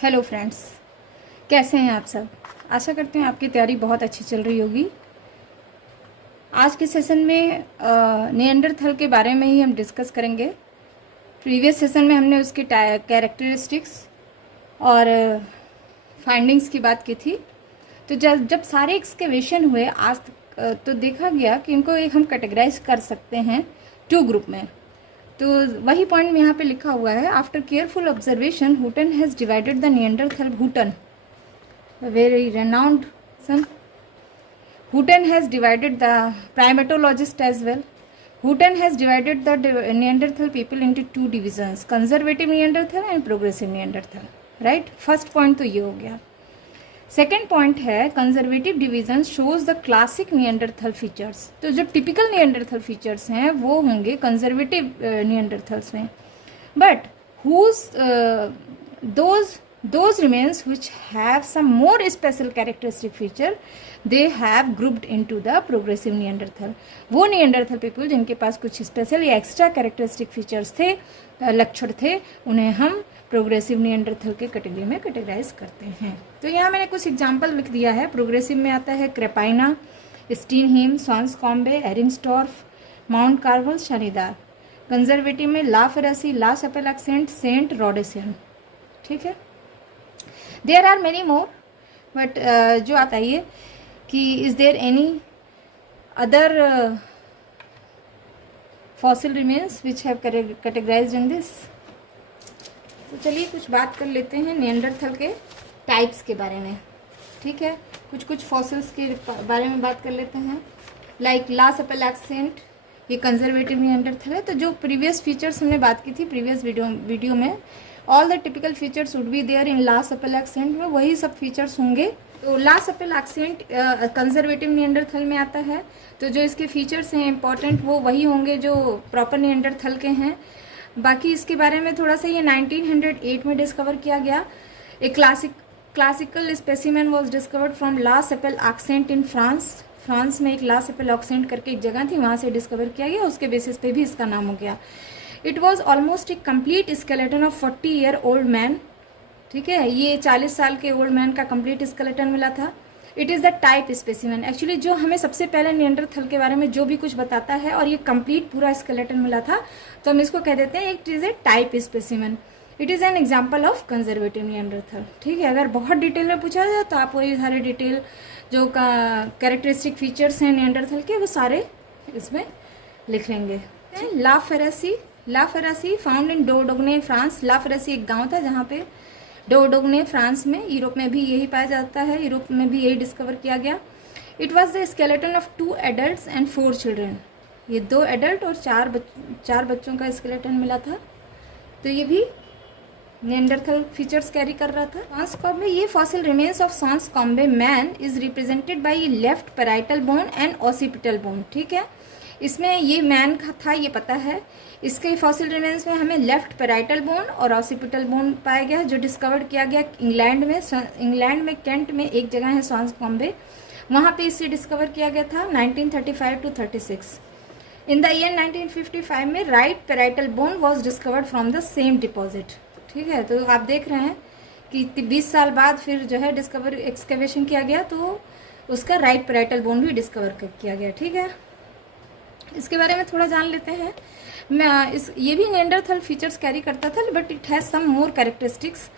Hello friends, कैसे हैं आप सब। आशा करते हैं आपकी तैयारी बहुत अच्छी चल रही होगी। आज के सेशन में निएंडरथल के बारे में ही हम डिस्कस करेंगे। प्रीवियस सेशन में हमने उसके कैरेक्टरिस्टिक्स और फाइंडिंग्स की बात की थी। तो जब सारे एक्सकेवेशन हुए आज तो देखा गया कि इनको एक हम कैटेगराइज कर सकते हैं 2 ग्रुप में। तो वही पॉइंट में यहाँ पे लिखा हुआ है, after careful observation Hooton has divided the Neanderthal Hooton, very renowned son. Hooton has divided the primatologist as well. Houghton has divided the Neanderthal people into 2 divisions, conservative Neanderthal and progressive Neanderthal. Right, first point तो ये हो गया। Second point है conservative division shows the classic Neanderthal features. तो जो typical Neanderthal features हैं वो होंगे कंजर्वेटिव निएंडरथल्स में, but whose those remains which have some more special characteristic feature they have grouped into the progressive Neanderthal. वो Neanderthal people जिनके पास कुछ special या एक्स्ट्रा कैरेक्टरिस्टिक फीचर्स थे, लक्षण थे, उन्हें हम प्रोग्रेसिव निएंडरथल के कैटेगरी में कैटेगराइज करते हैं। तो यहाँ मैंने कुछ एग्जांपल लिख दिया है। प्रोग्रेसिव में आता है क्रेपाइना, स्टीनहीम, स्वांसकॉम्बे, एरिंगस्टॉर्फ, माउंट कार्वल, शनिदार। कंजर्वेटिव में ला फेरासी, ला सेपेलाक्सेंट, सेंट रोडेसियन। ठीक है, there are many more, but जो आता है कि is there any other fossil remains which have categorized in this. तो चलिए कुछ बात कर लेते हैं निएंडरथल के टाइप्स के बारे में। ठीक है, कुछ फॉसिल्स के बारे में बात कर लेते हैं। लाइक ला सेपेलाक्सेंट, ये कंजर्वेटिव निएंडरथल है। तो जो प्रीवियस फीचर्स हमने बात की थी प्रीवियस वीडियो में, all the typical features would be there in La Chapelle aux Saints में, वही सब फीचर्स होंगे। तो ला सेपेलाक्सेंट कंजर्वेटिव निएंडरथल में आता है। तो जो इसके फीचर्स हैं इंपॉर्टेंट वो वही होंगे जो प्रॉपर निएंडरथल के हैं। बाकी इसके बारे में थोड़ा सा ये 1908 में डिस्कवर किया गया। एक classical specimen was discovered from La Chapelle aux Saints in France में एक ला सेपेलाक्सेंट करके एक जगह थी, वहाँ से डिस्कवर किया गया। उसके बेसिस पे भी इसका नाम हो गया। It was almost A complete skeleton of 40-year-old man. ठीक है, ये 40 साल के ओल्ड मैन का कंप्लीट स्केलेटन मिला था। It is the type specimen. Actually जो हमें सबसे पहले निएंडरथल के बारे में जो भी कुछ बताता है और ये कंप्लीट पूरा स्केलेटन मिला था, तो हम इसको कह देते हैं it is a type specimen. It is an example of conservative Neanderthal. ठीक है, अगर बहुत डिटेल में पूछा जाए तो आप वही सारे डिटेल जो कैरेक्टरिस्टिक फीचर्स हैं निएंडरथल के वो सारे इसमें लिख लेंगे। ला फेरासी फाउंड इन डोरडोग्ने फ्रांस। ला फेरासी एक गांव था जहाँ पे डोरडोग्ने फ्रांस में, यूरोप में भी यही पाया जाता है, यूरोप में भी यही डिस्कवर किया गया। It was the skeleton of 2 adults and 4 children। ये 2 एडल्ट और 4 बच्चों का स्केलेटन मिला था। तो ये भी निएंडरथल फीचर्स कैरी कर रहा था। स्वांसकॉम्बे, ये fossil remains of Swanscombe man is represented by left parietal bone and occipital bone. ठीक है, इसमें ये मैन का था ये पता है। इसके फॉसिल रिमेन्स में हमें लेफ्ट पैराइटल बोन और ऑसिपिटल बोन पाया गया, जो डिस्कवर्ड किया गया इंग्लैंड में केंट में एक जगह है स्वांसकॉम्बे, वहाँ पे इसे डिस्कवर किया गया था 1935 to 36। इन द ईयर 1955 में right parietal bone was discovered from the same deposit. ठीक है, तो आप देख रहे हैं कि 20 साल बाद फिर जो है एक्सकेवेशन किया गया तो उसका राइट पैराइटल बोन भी डिस्कवर किया गया। ठीक है, इसके बारे में थोड़ा जान लेते हैं। ये भी निएंडरथल फीचर्स कैरी करता था, but it has some more characteristics.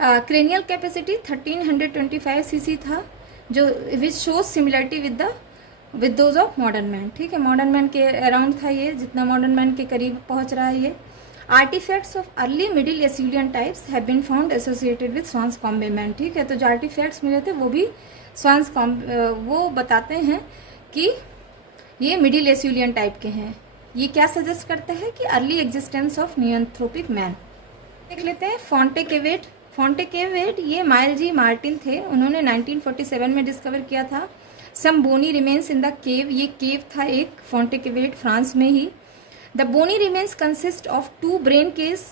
Cranial capacity 1325 cc था, जो which shows similarity with those of modern man. ठीक है, मॉडर्न मैन के अराउंड था ये, जितना मॉडर्न मैन के करीब पहुंच रहा है ये। Artifacts of early middle Acheulian types have been found associated with Swanscombe man. ठीक है, तो जो आर्टिफैक्ट्स मिले थे वो भी वो बताते हैं कि ये मिडिल एसिलियन टाइप के हैं। ये क्या सजेस्ट करता है कि अर्ली एग्जिस्टेंस ऑफ निएंथ्रोपिक मैन। देख लेते हैं फोंटेकेवेट ये माइल जी मार्टिन थे, उन्होंने 1947 में डिस्कवर किया था। सम बोनी रिमेन्स इन द केव, ये केव था एक फोंटेकेवेट फ्रांस में ही। The bony remains consist of 2 brain case,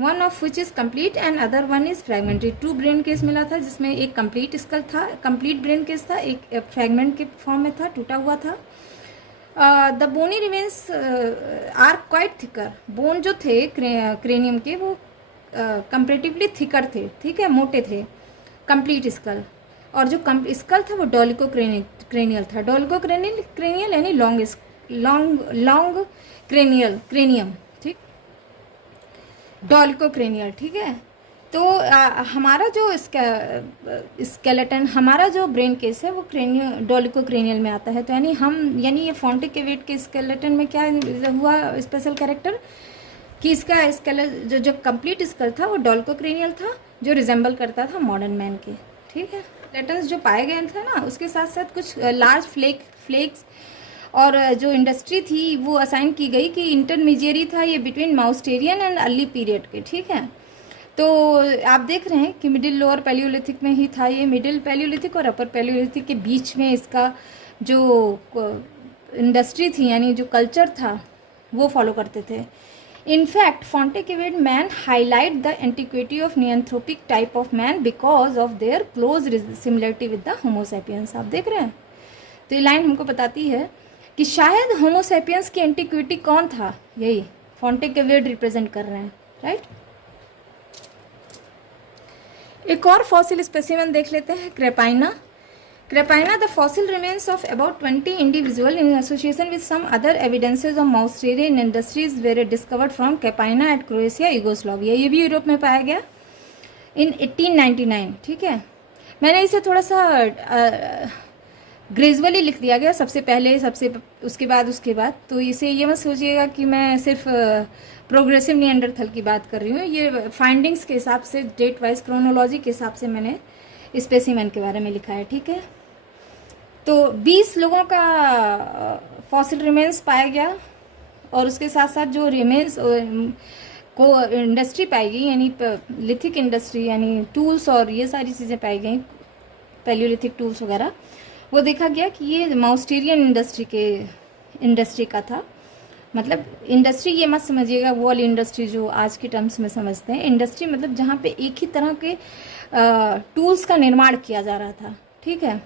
one of which is complete and other one is fragmentary. 2 brain case मिला था जिसमें एक कंप्लीट स्कल था, कंप्लीट ब्रेन केस था, एक फ्रैगमेंट के फॉर्म में था, टूटा हुआ था। The bony remains are quite thicker. Bone जो थे क्रेनियम के वो कंपेरेटिवली थिकर थे, ठीक है, मोटे थे, कंप्लीट स्कल। और जो स्कल था वो डॉलिको क्रेनियल था। डॉलिको क्रेनियल यानी लॉन्ग क्रेनियम, ठीक, डॉलिको क्रेनियल, ठीक है। तो हमारा जो स्केलेटन, हमारा जो ब्रेन केस है वो डॉलिको क्रेनियल में आता है। तो यानी ये फोंटेकेवेट के स्केलेटन में क्या हुआ स्पेशल कैरेक्टर कि इसका जो कंप्लीट स्कल था वो डॉलिको क्रेनियल था, जो रिजेंबल करता था मॉडर्न मैन के, ठीक है। स्केलेटन्स जो पाए गए थे ना, उसके साथ साथ कुछ लार्ज फ्लेक्स और जो इंडस्ट्री थी वो असाइन की गई कि इंटरमीडिएरी था ये बिटवीन माउस्टेरियन एंड अर्ली पीरियड के, ठीक है। तो आप देख रहे हैं कि मिडिल लोअर पैलियोलिथिक में ही था ये। मिडिल पैलियोलिथिक और अपर पैलियोलिथिक के बीच में इसका जो इंडस्ट्री थी यानी जो कल्चर था वो फॉलो करते थे। In fact Fontechevade man highlight the antiquity of neanthropic type of man because of their close similarity with the homo sapiens. आप देख रहे हैं, तो ये लाइन हमको बताती है कि शायद होमोसैपियंस की एंटिक्विटी कौन था, यही फोंटेकेवेट रिप्रेजेंट कर रहे हैं, राइट। एक और फॉसिल स्पेसिमेन देख लेते हैं, Krapina. The fossil remains of about 20 individual in association with some other evidences of Mousterian industries were discovered from Krapina at Croatia, Yugoslavia. ये भी यूरोप में पाया गया इन 1899, ठीक है। मैंने इसे थोड़ा सा ग्रेजुअली लिख दिया गया, सबसे पहले उसके बाद। तो इसे ये मत सोचिएगा कि मैं सिर्फ प्रोग्रेसिव निएंडरथल की बात कर रही हूँ। ये फाइंडिंग्स के हिसाब से, डेट वाइज क्रोनोलॉजी के हिसाब से मैंने स्पेसिमेन के बारे में लिखा है, ठीक है। तो 20 लोगों का फॉसिल रिमेन्स पाया गया और उसके साथ साथ जो रिमेन्स को इंडस्ट्री पाई गई यानी लिथिक इंडस्ट्री यानी टूल्स और ये सारी चीज़ें पाई गई, पैलियोलिथिक टूल्स वगैरह, वो देखा गया कि ये माउस्टेरियन इंडस्ट्री का था। मतलब इंडस्ट्री ये मत समझिएगा वो वाली इंडस्ट्री जो आज के टर्म्स में समझते हैं। इंडस्ट्री मतलब जहाँ पे एक ही तरह के टूल्स का निर्माण किया जा रहा था, ठीक है।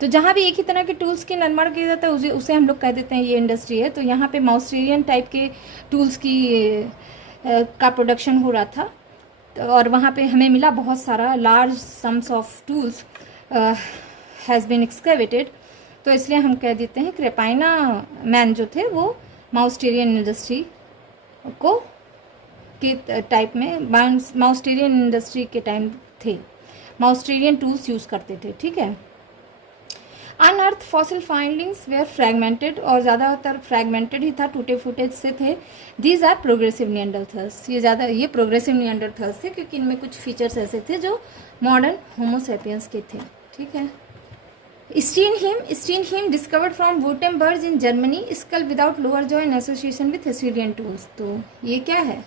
तो जहाँ भी एक ही तरह के टूल्स के निर्माण किया जाता है उसे हम लोग कह देते हैं ये इंडस्ट्री है। तो यहाँ पे माउस्टेरियन टाइप के टूल्स का प्रोडक्शन हो रहा था और वहाँ पे हमें मिला बहुत सारा large sums of tools has been excavated. तो इसलिए हम कह देते हैं क्रेपाइना मैन जो थे वो माउस्टेरियन इंडस्ट्री को के टाइप में, माउस्टेरियन इंडस्ट्री के टाइम थे, माउस्टेरियन टूल्स यूज़ करते थे, ठीक है। Unearth fossil findings were fragmented, और ज़्यादातर फ्रैगमेंटेड ही था, टूटे फूटे से थे। These are progressive Neanderthals. ये प्रोग्रेसिव निएंडरथल्स थे क्योंकि इनमें कुछ फीचर्स ऐसे थे जो मॉडर्न होमोसैपियंस के थे, ठीक है। Steenheim discovered from Württemberg in Germany, skull without lower jaw in association with Hessian tools। तो ये क्या है,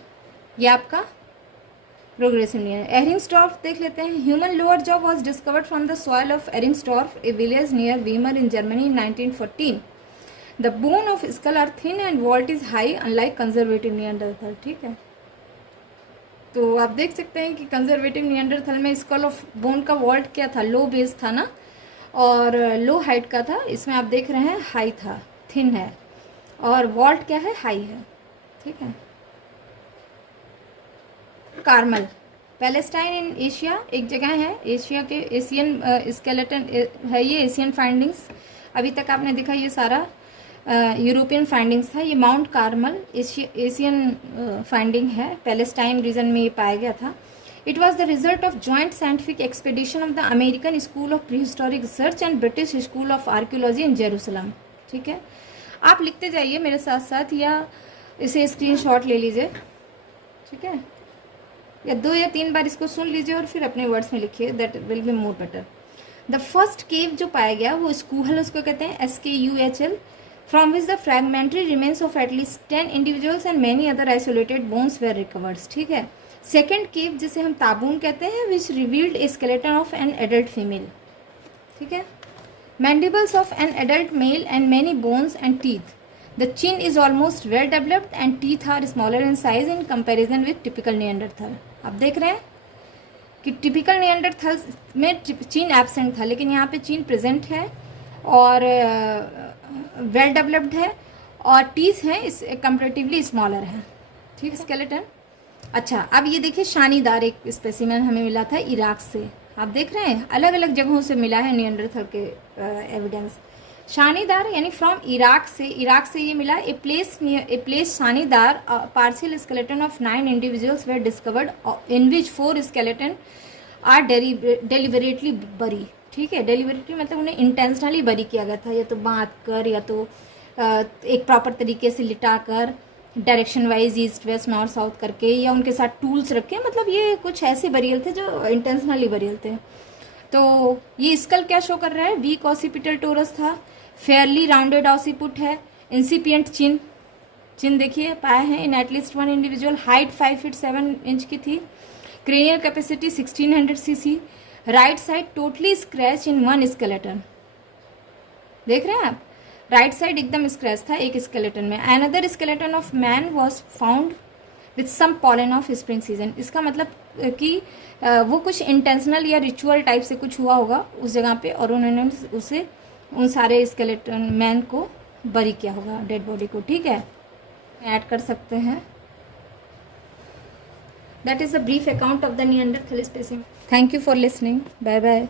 ये आपका प्रोग्रेसिव नहीं है। एरिंगस्टॉर्फ देख लेते हैं। Human lower jaw was discovered from the soil of Ehringsdorf, a village near Weimar in Germany in 1914। The bone of skull are thin and vault is high unlike conservative Neanderthal, ठीक है। तो आप देख सकते हैं कि कंजर्वेटिव निएंडरथल में skull of bone का वॉल्ट क्या था, लो बेस था ना, और लो हाइट का था। इसमें आप देख रहे हैं हाई था, थिन है, और वॉल्ट क्या है, हाई है, ठीक है। कार्मल, पैलेस्टाइन इन एशिया, एक जगह है एशिया के, एशियन स्केलेटन है ये, एशियन फाइंडिंग्स। अभी तक आपने देखा ये सारा यूरोपियन फाइंडिंग्स था। ये माउंट कार्मल एशियन फाइंडिंग है, पैलेस्टाइन रीजन में ये पाया गया था। It was the result of joint scientific expedition of the American School of Prehistoric Research and British School of Archaeology in Jerusalem, ठीक है। आप लिखते जाइए मेरे साथ साथ या इसे स्क्रीनशॉट ले लीजिए, ठीक है, या 2 या 3 बार इसको सुन लीजिए और फिर अपने वर्ड्स में लिखिए, that will be more better. The first cave जो पाया गया वो स्कूहल, उसको कहते हैं SKUHL, from which the fragmentary remains of at least 10 individuals and many other isolated bones were recovered, ठीक है। सेकेंड केव जिसे हम ताबून कहते हैं, which revealed a skeleton of an adult female, ठीक है। Mandibles of an adult male and many bones and teeth. The chin is almost well developed and teeth are smaller in size in comparison with typical Neanderthal. आप देख रहे हैं कि typical Neanderthal में चिन absent था, लेकिन यहाँ पे चिन प्रेजेंट है और वेल डेवलप्ड है और टीथ हैं इस कंपेरेटिवली स्मॉलर है, ठीक है। स्केलेटन अच्छा, अब ये देखिए शानीदार एक स्पेसिमेन हमें मिला था इराक से। आप देख रहे हैं अलग अलग जगहों से मिला है निएंडरथल के एविडेंस। शानीदार यानी फ्रॉम इराक से ये मिला। A place Shanidar partial skeleton of 9 individuals were discovered in which 4 skeleton are deliberately buried. ठीक है, डेलिबरेटली मतलब उन्हें इंटेंशनली बरी किया गया था, या तो बांध कर या तो एक प्रॉपर तरीके से लिटा कर, direction wise east west north south करके, या उनके साथ टूल्स रखे। मतलब ये कुछ ऐसे बरियल थे जो इंटेंशनली बरियल थे। तो ये स्कल क्या शो कर रहा है, वीक ऑसिपिटल टोरस था, फेयरली राउंडेड ऑसिपुट है, इंसिपिएंट चिन देखिए पाए हैं in at least 1 individual, height 5 feet 7 inch की थी, cranial capacity 1600 cc, right side totally scratch in 1 skeleton. देख रहे हैं आप, राइट साइड एकदम स्क्रैच था एक स्केलेटन में। Another skeleton of man was found with some pollen of spring season. इसका मतलब कि वो कुछ इंटेंशनल या रिचुअल टाइप से कुछ हुआ होगा उस जगह पे, और उन्होंने उसे उन सारे स्केलेटन मैन को बरी किया होगा, डेड बॉडी को। ठीक है, ऐड कर सकते हैं। That is a brief account of the Neanderthal specimen. Thank you for listening, bye bye.